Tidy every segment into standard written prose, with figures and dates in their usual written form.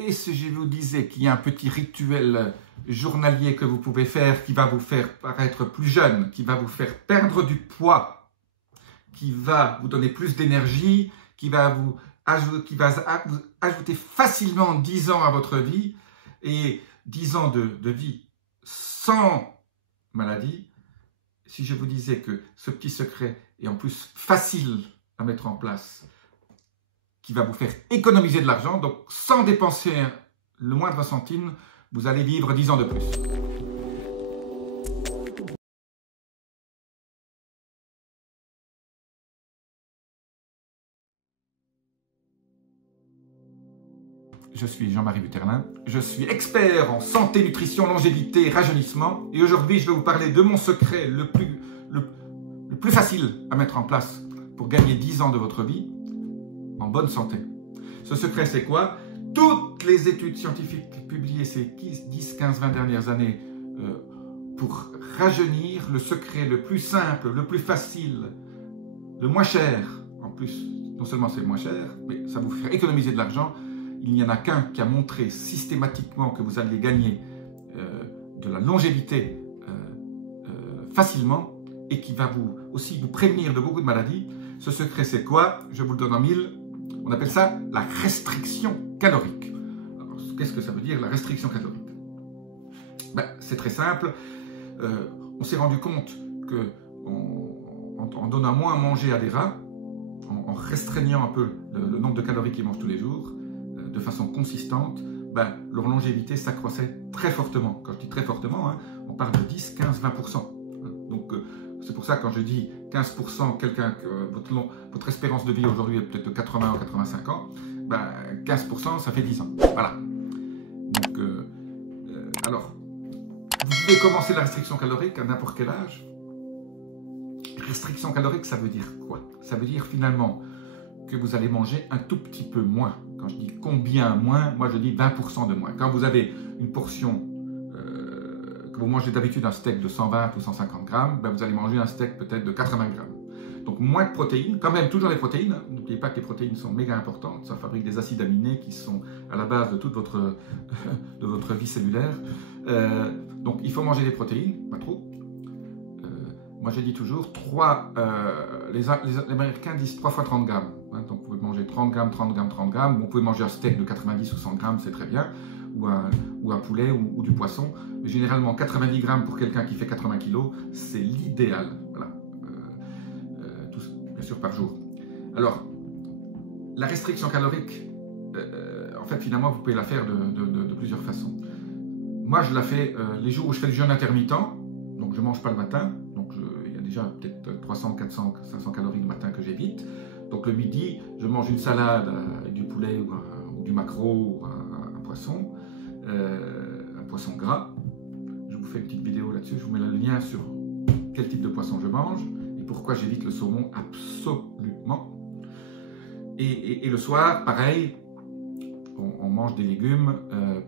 Et si je vous disais qu'il y a un petit rituel journalier que vous pouvez faire qui va vous faire paraître plus jeune, qui va vous faire perdre du poids, qui va vous donner plus d'énergie, qui va vous ajouter facilement 10 ans à votre vie, et 10 ans de vie sans maladie, si je vous disais que ce petit secret est en plus facile à mettre en place, qui va vous faire économiser de l'argent, donc sans dépenser le moindre centime, vous allez vivre 10 ans de plus. Je suis Jean-Marie Buterlin, je suis expert en santé, nutrition, longévité, rajeunissement, et aujourd'hui je vais vous parler de mon secret le plus facile à mettre en place pour gagner 10 ans de votre vie en bonne santé. Ce secret, c'est quoi? Toutes les études scientifiques publiées ces 10, 15, 20 dernières années pour rajeunir, le secret le plus simple, le plus facile, le moins cher, en plus, non seulement c'est le moins cher, mais ça vous fait économiser de l'argent. Il n'y en a qu'un qui a montré systématiquement que vous allez gagner de la longévité facilement et qui va aussi vous prévenir de beaucoup de maladies. Ce secret, c'est quoi? Je vous le donne en mille. On appelle ça la restriction calorique. Qu'est-ce que ça veut dire, la restriction calorique? C'est très simple. On s'est rendu compte qu'en donnant moins à manger à des rats, en restreignant un peu le nombre de calories qu'ils mangent tous les jours, de façon consistante, leur longévité s'accroissait très fortement. Quand je dis très fortement, on parle de 10, 15, 20%. Donc, c'est pour ça que quand je dis 15%, quelqu'un que votre espérance de vie aujourd'hui est peut-être de 80 ou 85 ans, 15%, ça fait 10 ans. Voilà. Donc, alors, vous pouvez commencer la restriction calorique à n'importe quel âge. Restriction calorique, ça veut dire quoi? Ça veut dire finalement que vous allez manger un tout petit peu moins. Quand je dis combien moins, moi je dis 20% de moins. Quand vous avez une portion que vous mangez d'habitude un steak de 120 ou 150 grammes, vous allez manger un steak peut-être de 80 grammes. Donc moins de protéines, quand même toujours les protéines. N'oubliez pas que les protéines sont méga importantes. Ça fabrique des acides aminés qui sont à la base de toute votre vie cellulaire. Donc il faut manger des protéines, pas trop. Moi je dis toujours, les Américains disent 3 fois 30 grammes. Donc vous pouvez manger 30 grammes, 30 grammes, 30 grammes. Vous pouvez manger un steak de 90 ou 100 grammes, c'est très bien. Ou un poulet ou du poisson. Mais généralement 90 grammes pour quelqu'un qui fait 80 kilos, c'est l'idéal. Voilà. Bien sûr par jour. Alors, la restriction calorique, en fait finalement vous pouvez la faire de plusieurs façons. Moi je la fais les jours où je fais le jeûne intermittent, donc je ne mange pas le matin. Il y a déjà peut-être 300, 400, 500 calories le matin que j'évite. Donc le midi, je mange une salade avec du poulet ou du maquereau ou un poisson gras. Je vous fais une petite vidéo là-dessus, je vous mets le lien sur quel type de poisson je mange et pourquoi j'évite le saumon absolument. Et le soir, pareil, on mange des légumes,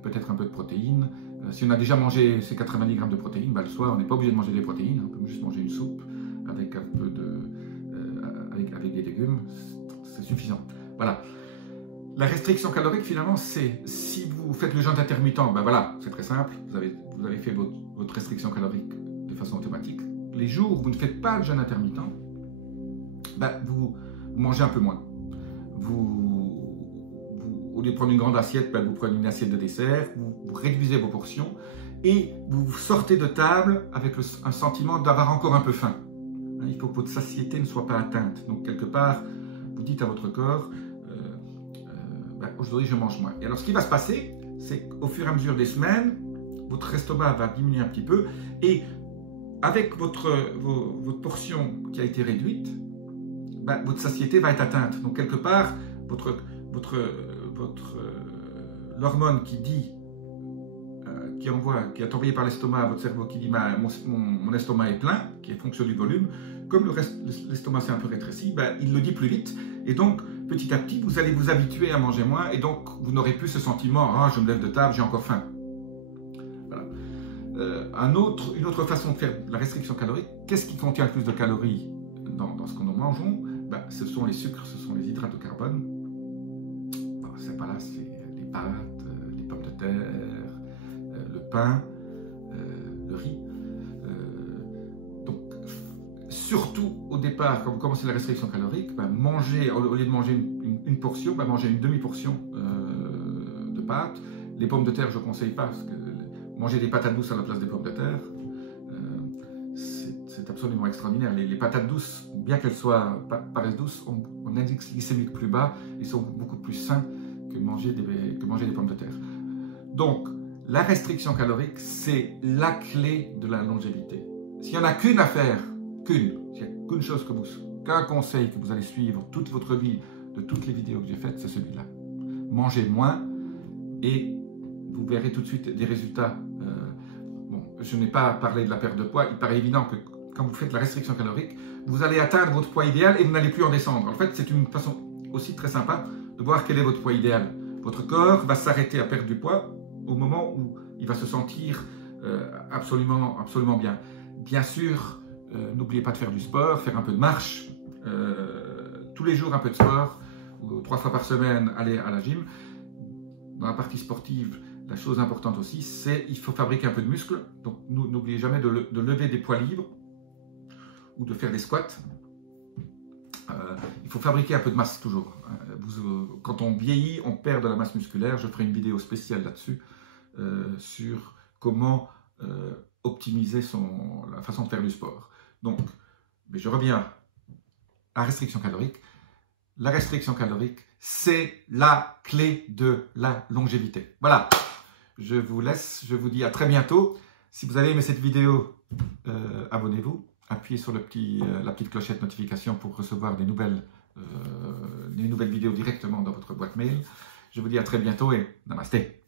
peut-être un peu de protéines. Si on a déjà mangé ces 90 grammes de protéines, le soir, on n'est pas obligé de manger des protéines, on peut juste manger une soupe avec un peu avec des légumes, c'est suffisant. Voilà. La restriction calorique, finalement, c'est si vous faites le jeûne intermittent, voilà, c'est très simple, vous avez fait votre restriction calorique de façon automatique. Les jours où vous ne faites pas le jeûne intermittent, vous mangez un peu moins. Au lieu de prendre une grande assiette, vous prenez une assiette de dessert, vous réduisez vos portions et vous sortez de table avec un sentiment d'avoir encore un peu faim. Il faut que votre satiété ne soit pas atteinte. Donc, quelque part, vous dites à votre corps, aujourd'hui, je mange moins. Et alors, ce qui va se passer, c'est qu'au fur et à mesure des semaines, votre estomac va diminuer un petit peu et avec votre portion qui a été réduite, votre satiété va être atteinte. Donc, quelque part, l'hormone qui est envoyée par l'estomac à votre cerveau qui dit mon estomac est plein, qui est fonction du volume, comme l'estomac s'est un peu rétréci, il le dit plus vite et donc petit à petit vous allez vous habituer à manger moins et donc vous n'aurez plus ce sentiment je me lève de table, j'ai encore faim. Voilà. Une autre façon de faire la restriction calorique, qu'est-ce qui contient le plus de calories dans ce que nous mangeons? Ce sont les sucres, ce sont les hydrates de carbone. C'est pas là, c'est les pâtes, pain, le riz. Donc, surtout au départ, quand vous commencez la restriction calorique, mangez, au lieu de manger une portion, mangez une demi-portion de pâtes. Les pommes de terre, je ne conseille pas, parce que manger des patates douces à la place des pommes de terre, c'est absolument extraordinaire. Les patates douces, bien qu'elles paraissent douces, ont un index glycémique plus bas et sont beaucoup plus sains que manger des pommes de terre. Donc, la restriction calorique, c'est la clé de la longévité. S'il n'y en a qu'une à faire, s'il n'y a qu'une chose qu'un conseil que vous allez suivre toute votre vie, de toutes les vidéos que j'ai faites, c'est celui-là. Mangez moins et vous verrez tout de suite des résultats. Bon, je n'ai pas parlé de la perte de poids. Il paraît évident que quand vous faites la restriction calorique, vous allez atteindre votre poids idéal et vous n'allez plus en descendre. En fait, c'est une façon aussi très sympa de voir quel est votre poids idéal. Votre corps va s'arrêter à perdre du poids au moment où il va se sentir absolument bien. Bien sûr, n'oubliez pas de faire du sport, faire un peu de marche, tous les jours un peu de sport, ou 3 fois par semaine, aller à la gym. Dans la partie sportive, la chose importante aussi, c'est qu'il faut fabriquer un peu de muscle. Donc, n'oubliez jamais de lever des poids libres ou de faire des squats. Il faut fabriquer un peu de masse toujours. Quand on vieillit, on perd de la masse musculaire. Je ferai une vidéo spéciale là-dessus sur comment optimiser la façon de faire du sport. Donc, mais je reviens à la restriction calorique. La restriction calorique, c'est la clé de la longévité. Voilà, je vous laisse, je vous dis à très bientôt. Si vous avez aimé cette vidéo, abonnez-vous, appuyez sur la petite clochette notification pour recevoir des nouvelles vidéos directement dans votre boîte mail. Je vous dis à très bientôt et namasté.